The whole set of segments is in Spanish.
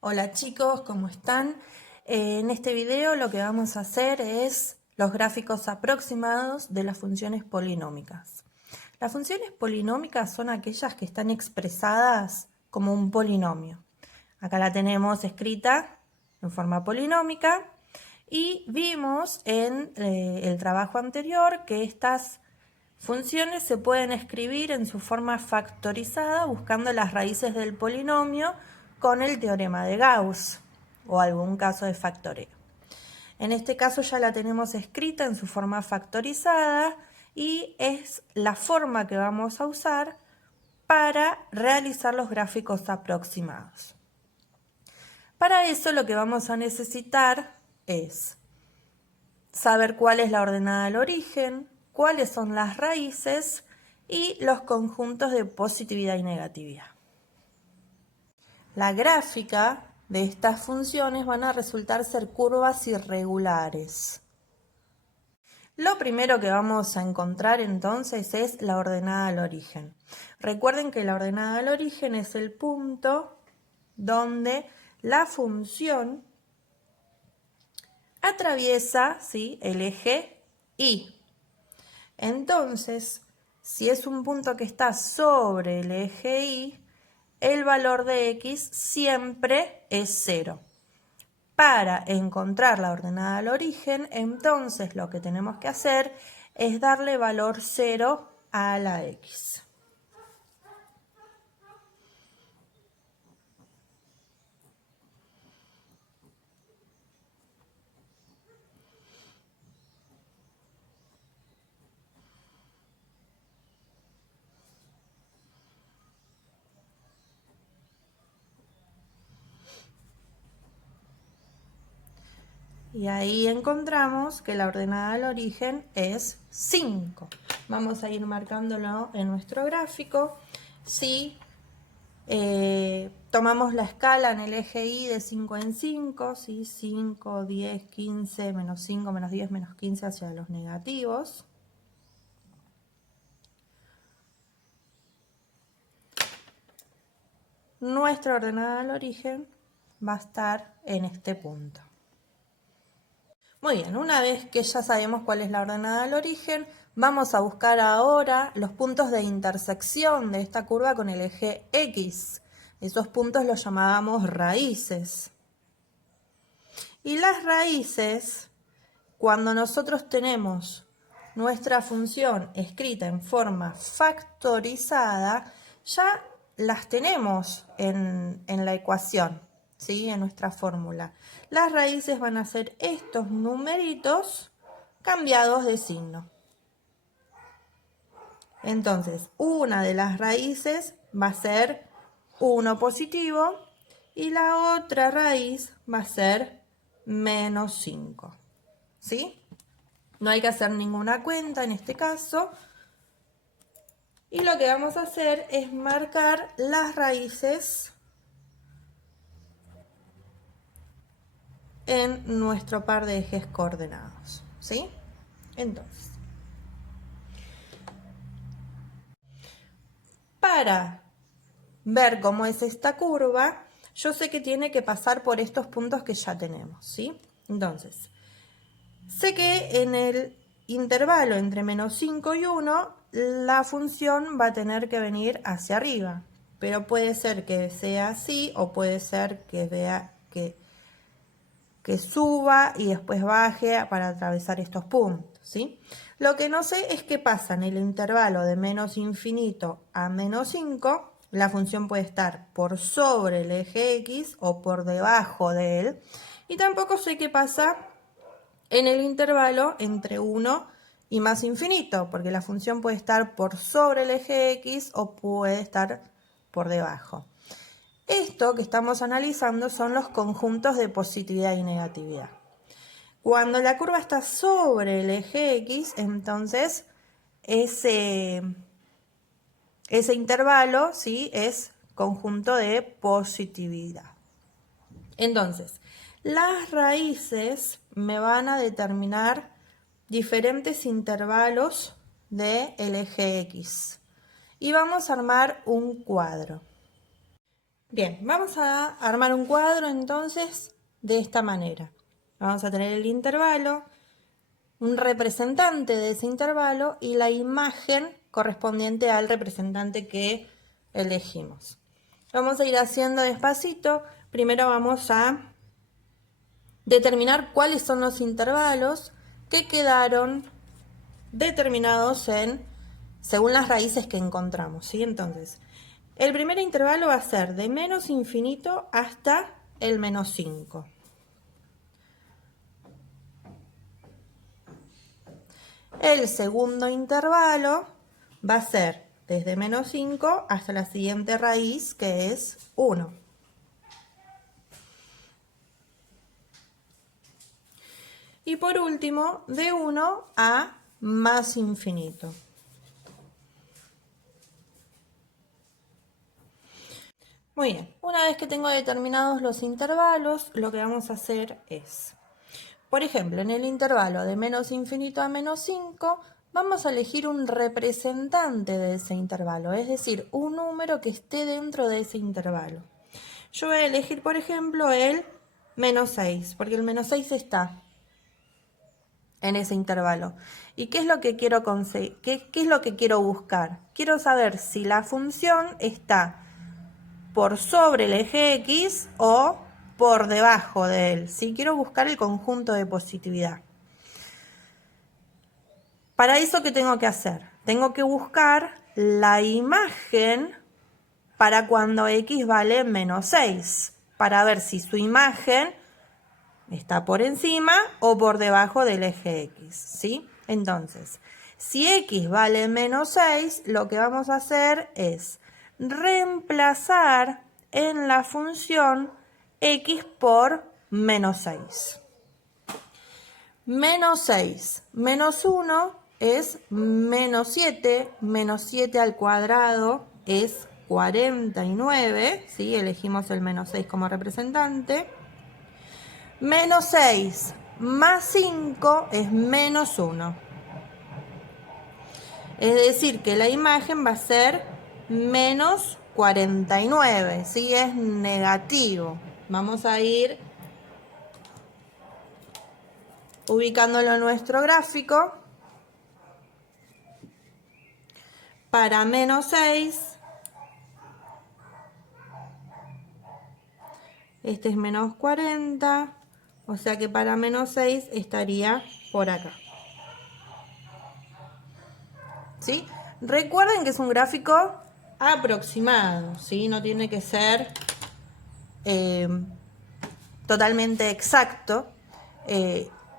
Hola chicos, ¿cómo están? En este video lo que vamos a hacer es los gráficos aproximados de las funciones polinómicas. Las funciones polinómicas son aquellas que están expresadas como un polinomio. Acá la tenemos escrita en forma polinómica y vimos en el trabajo anterior que estas funciones se pueden escribir en su forma factorizada buscando las raíces del polinomio con el teorema de Gauss o algún caso de factoreo. En este caso ya la tenemos escrita en su forma factorizada y es la forma que vamos a usar para realizar los gráficos aproximados. Para eso lo que vamos a necesitar es saber cuál es la ordenada del origen, cuáles son las raíces y los conjuntos de positividad y negatividad. La gráfica de estas funciones van a resultar ser curvas irregulares. Lo primero que vamos a encontrar entonces es la ordenada al origen. Recuerden que la ordenada al origen es el punto donde la función atraviesa, ¿sí?, el eje Y. Entonces, si es un punto que está sobre el eje Y, el valor de x siempre es 0. Para encontrar la ordenada al origen, entonces lo que tenemos que hacer es darle valor 0 a la x. Y ahí encontramos que la ordenada al origen es 5. Vamos a ir marcándolo en nuestro gráfico. Si tomamos la escala en el eje Y de 5 en 5, ¿sí? 5, 10, 15, menos 5, menos 10, menos 15 hacia los negativos. Nuestra ordenada al origen va a estar en este punto. Muy bien, una vez que ya sabemos cuál es la ordenada al origen, vamos a buscar ahora los puntos de intersección de esta curva con el eje X. Esos puntos los llamábamos raíces. Y las raíces, cuando nosotros tenemos nuestra función escrita en forma factorizada, ya las tenemos en la ecuación, ¿sí?, en nuestra fórmula. Las raíces van a ser estos numeritos cambiados de signo. Entonces, una de las raíces va a ser 1 positivo y la otra raíz va a ser menos 5. ¿Sí? No hay que hacer ninguna cuenta en este caso. Y lo que vamos a hacer es marcar las raíces en nuestro par de ejes coordenados. ¿Sí? Entonces, para ver cómo es esta curva, yo sé que tiene que pasar por estos puntos que ya tenemos, ¿sí? Entonces, sé que en el intervalo entre menos 5 y 1, la función va a tener que venir hacia arriba. Pero puede ser que sea así o puede ser que vea que suba y después baje para atravesar estos puntos, ¿sí? Lo que no sé es qué pasa en el intervalo de menos infinito a menos 5. La función puede estar por sobre el eje X o por debajo de él. Y tampoco sé qué pasa en el intervalo entre 1 y más infinito, porque la función puede estar por sobre el eje X o puede estar por debajo. Esto que estamos analizando son los conjuntos de positividad y negatividad. Cuando la curva está sobre el eje X, entonces ese intervalo, ¿sí?, es conjunto de positividad. Entonces, las raíces me van a determinar diferentes intervalos del eje X. Y vamos a armar un cuadro. Bien, vamos a armar un cuadro entonces de esta manera. Vamos a tener el intervalo, un representante de ese intervalo y la imagen correspondiente al representante que elegimos. Vamos a ir haciendo despacito. Primero vamos a determinar cuáles son los intervalos que quedaron determinados según las raíces que encontramos, ¿sí? Entonces, el primer intervalo va a ser de menos infinito hasta el menos 5. El segundo intervalo va a ser desde menos 5 hasta la siguiente raíz, que es 1. Y por último, de 1 a más infinito. Muy bien, una vez que tengo determinados los intervalos, lo que vamos a hacer es, por ejemplo, en el intervalo de menos infinito a menos 5, vamos a elegir un representante de ese intervalo, es decir, un número que esté dentro de ese intervalo. Yo voy a elegir, por ejemplo, el menos 6, porque el menos 6 está en ese intervalo. ¿Y qué es lo que quiero conseguir? ¿Qué es lo que quiero buscar? Quiero saber si la función está por sobre el eje X o por debajo de él. ¿Sí? Quiero buscar el conjunto de positividad. Para eso, ¿qué tengo que hacer? Tengo que buscar la imagen para cuando X vale menos 6, para ver si su imagen está por encima o por debajo del eje X, ¿sí? Entonces, si X vale menos 6, lo que vamos a hacer es reemplazar en la función X por menos 6. Menos 6 menos 1 es menos 7, menos 7 al cuadrado es 49, ¿sí? Elegimos el menos 6 como representante. Menos 6 más 5 es menos 1. Es decir, que la imagen va a ser menos 49, ¿sí? Es negativo. Vamos a ir ubicándolo en nuestro gráfico. Para menos 6, este es menos 40, o sea que para menos 6 estaría por acá. ¿Sí? Recuerden que es un gráfico aproximado, ¿sí? No tiene que ser totalmente exacto.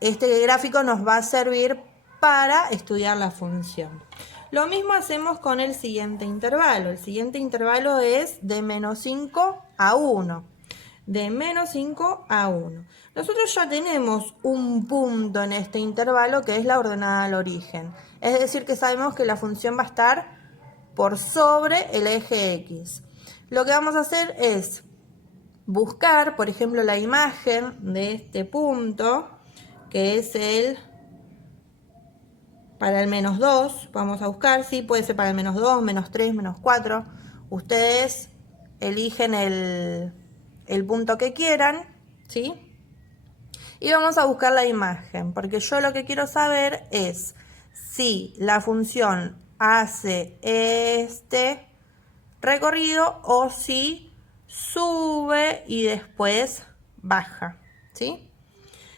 Este gráfico nos va a servir para estudiar la función. Lo mismo hacemos con el siguiente intervalo. El siguiente intervalo es de menos 5 a 1. De menos 5 a 1. Nosotros ya tenemos un punto en este intervalo que es la ordenada al origen. Es decir, que sabemos que la función va a estar por sobre el eje X. Lo que vamos a hacer es buscar, por ejemplo, la imagen de este punto, que es para el menos 2. Vamos a buscar, sí, puede ser para el menos 2, menos 3, menos 4. Ustedes eligen el punto que quieran, ¿sí? Y vamos a buscar la imagen, porque yo lo que quiero saber es si la función hace este recorrido o si sube y después baja, ¿sí?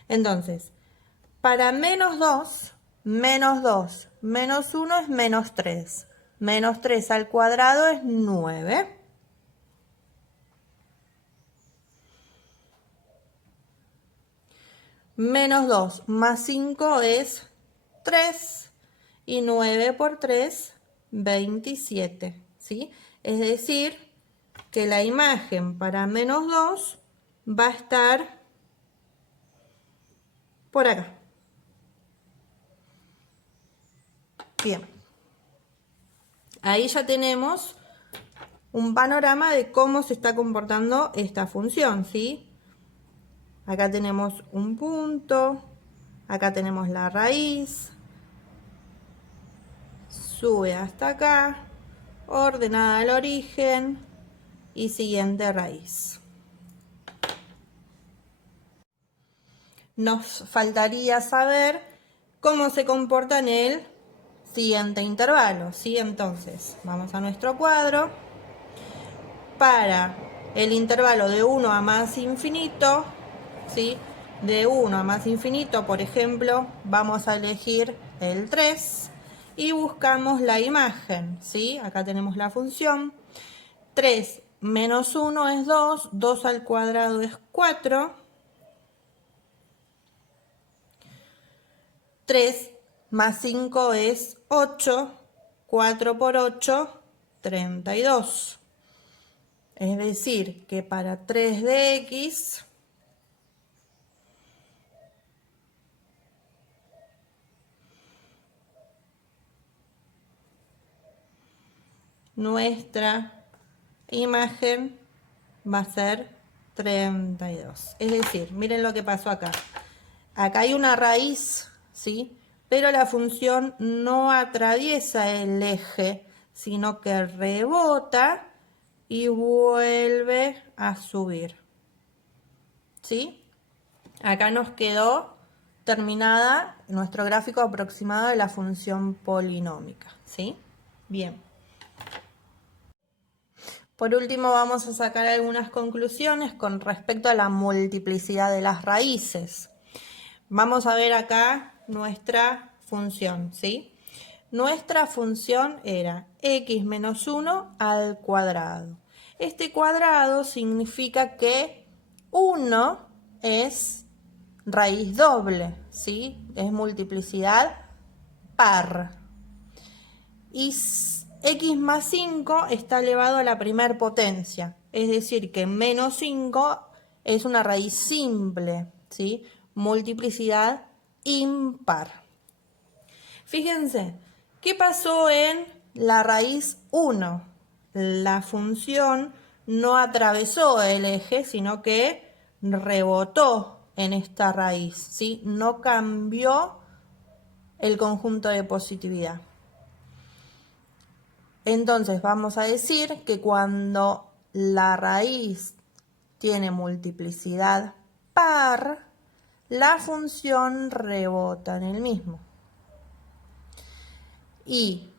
Entonces, para menos 2, menos 1 es menos 3. Menos 3 al cuadrado es 9. Menos 2 más 5 es 3. Y 9 por 3, 27. ¿Sí? Es decir, que la imagen para menos 2 va a estar por acá. Bien. Ahí ya tenemos un panorama de cómo se está comportando esta función, ¿sí? Acá tenemos un punto, acá tenemos la raíz, sube hasta acá, ordenada al origen, y siguiente raíz. Nos faltaría saber cómo se comporta en el siguiente intervalo, ¿sí? Entonces, vamos a nuestro cuadro. Para el intervalo de 1 a más infinito, ¿sí? De 1 a más infinito, por ejemplo, vamos a elegir el 3 y buscamos la imagen, ¿sí? Acá tenemos la función. 3 menos 1 es 2, 2 al cuadrado es 4. 3 más 5 es 8, 4 por 8, 32. Es decir, que para 3 de x, nuestra imagen va a ser 32. Es decir, miren lo que pasó acá. Acá hay una raíz, ¿sí? Pero la función no atraviesa el eje, sino que rebota y vuelve a subir, ¿sí? Acá nos quedó terminada nuestro gráfico aproximado de la función polinómica, ¿sí? Bien. Por último, vamos a sacar algunas conclusiones con respecto a la multiplicidad de las raíces. Vamos a ver acá nuestra función, ¿sí? Nuestra función era x menos 1 al cuadrado. Este cuadrado significa que 1 es raíz doble, ¿sí? Es multiplicidad par. Y x más 5 está elevado a la primer potencia, es decir, que menos 5 es una raíz simple, ¿sí? Multiplicidad impar. Fíjense, ¿qué pasó en la raíz 1? La función no atravesó el eje, sino que rebotó en esta raíz, ¿sí? No cambió el conjunto de positividad. Entonces vamos a decir que cuando la raíz tiene multiplicidad par, la función rebota en el mismo. Y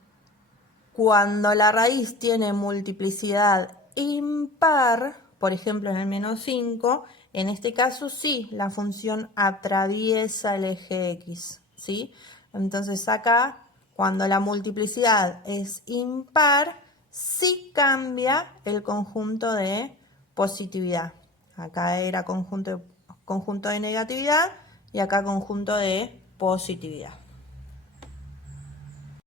cuando la raíz tiene multiplicidad impar, por ejemplo en el menos 5, en este caso sí, la función atraviesa el eje X, ¿sí? Entonces acá, cuando la multiplicidad es impar, sí cambia el conjunto de positividad. Acá era conjunto de negatividad y acá conjunto de positividad.